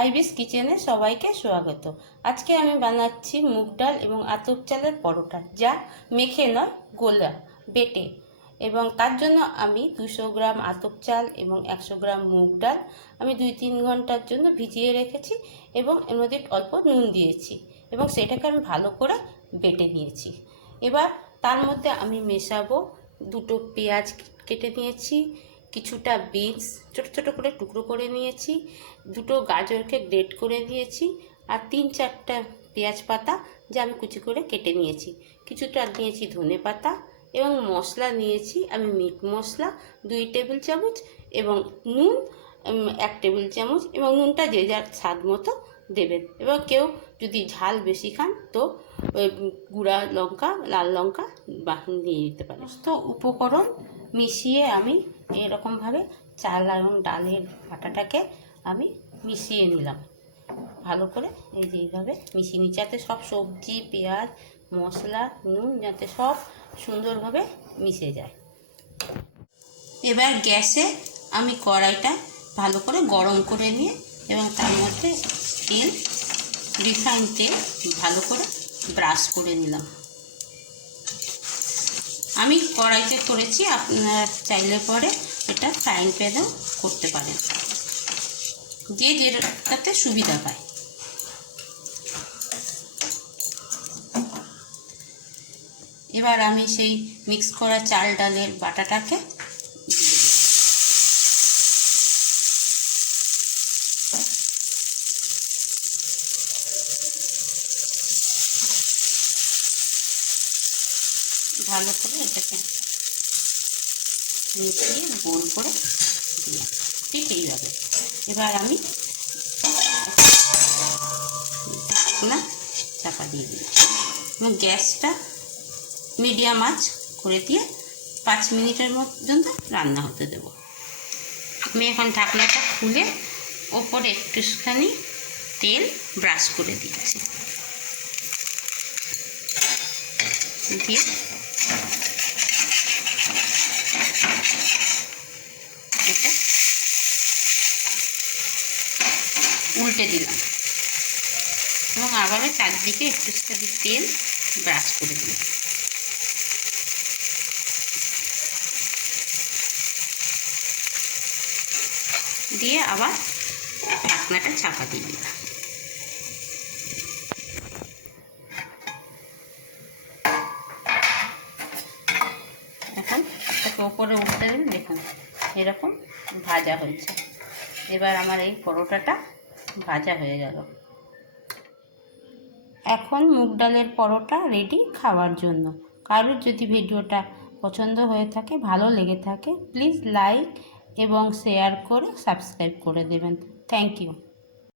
Ibis কিচেনে সবাইকে স্বাগত। আজকে আমি বানাচ্ছি মুগ ডাল এবং আতপ চালের পরোটা, যা মেখে নয় গোলা বেটে। এবং তার জন্য আমি 200 গ্রাম আতপ চাল এবং 100 গ্রাম মুগ ডাল আমি 2-3 ঘন্টার জন্য ভিজিয়ে রেখেছি এবং এর মধ্যে অল্প নুন দিয়েছি এবং সেটাকে আমি ভালো করে বেটে নিয়েছি। এবার তার মধ্যে আমি মেশাবো 2টো পেঁয়াজ কেটে নিয়েছি, কিছুটা বিনস ছোট ছোট করে টুকরো করে নিয়েছি, 2টো গাজরকে গ্রেট করে নিয়েছি, আর 3-4টা পেঁয়াজ পাতা যা আমি কুচি করে কেটে নিয়েছি, কিছুটা নিয়েছি ধনে পাতা এবং মশলা নিয়েছি আমি মিট মশলা 2 টেবিল চামচ এবং নুন 1 টেবিল চামচ, এবং নুনটা যে যার স্বাদ মতো দেবেন। এবং কেউ যদি ঝাল বেশি খান তো গুঁড়া লঙ্কা লাল লঙ্কা নিয়ে নিতে পারে। তো উপকরণ মিশিয়ে আমি এরকমভাবে চাল এবং ডালের বাটাটাকে আমি মিশিয়ে নিলাম ভালো করে। এই যে এইভাবে মিশিয়ে নিই যাতে সব সবজি পেঁয়াজ মশলা নুন যাতে সব সুন্দরভাবে মিশে যায়। এবার গ্যাসে আমি কড়াইটা ভালো করে গরম করে নিয়ে এবং তার মধ্যে তেল রিফাইন তেল ভালো করে ব্রাশ করে নিলাম। আমি কড়াইতে করেছি, আপনারা চাইলে পরে এটা ফ্রাইং প্যানেও করতে পারেন, যে যেটাতে সুবিধা পায়। এবার আমি সেই মিক্স করা চাল ডালের বাটাটাকে ভালো করে এটাকে মিশিয়ে গোল করে দিলাম, ঠিক এইভাবে। এবার আমি ঢাকনা চাপা দিয়ে দিলাম এবং গ্যাসটা মিডিয়াম আঁচ করে দিয়ে 5 মিনিটের পর্যন্ত রান্না হতে দেব। আমি এখন ঢাকনাটা খুলে ওপরে একটুখানি তেল ব্রাশ করে দিচ্ছি, দিয়ে এটা উল্টে দিলাম এবং আবারও চারদিকে একটুখানি তেল ব্রাশ করে দিলাম। দিয়ে আবার ঢাকনাটা চাপা দিয়ে দিলাম। এখন এটাকে ওপরে উল্টে দিন, দেখুন এরকম ভাজা হয়েছে। এবার আমার এই পরোটাটা ভাজা হয়ে গেল। এখন মুগ ডালের পরোটা রেডি খাওয়ার জন্য। কারোর যদি ভিডিওটা পছন্দ হয়ে থাকে ভালো লেগে থাকে প্লিজ লাইক এবং শেয়ার করে সাবস্ক্রাইব করে দেবেন। Thank you.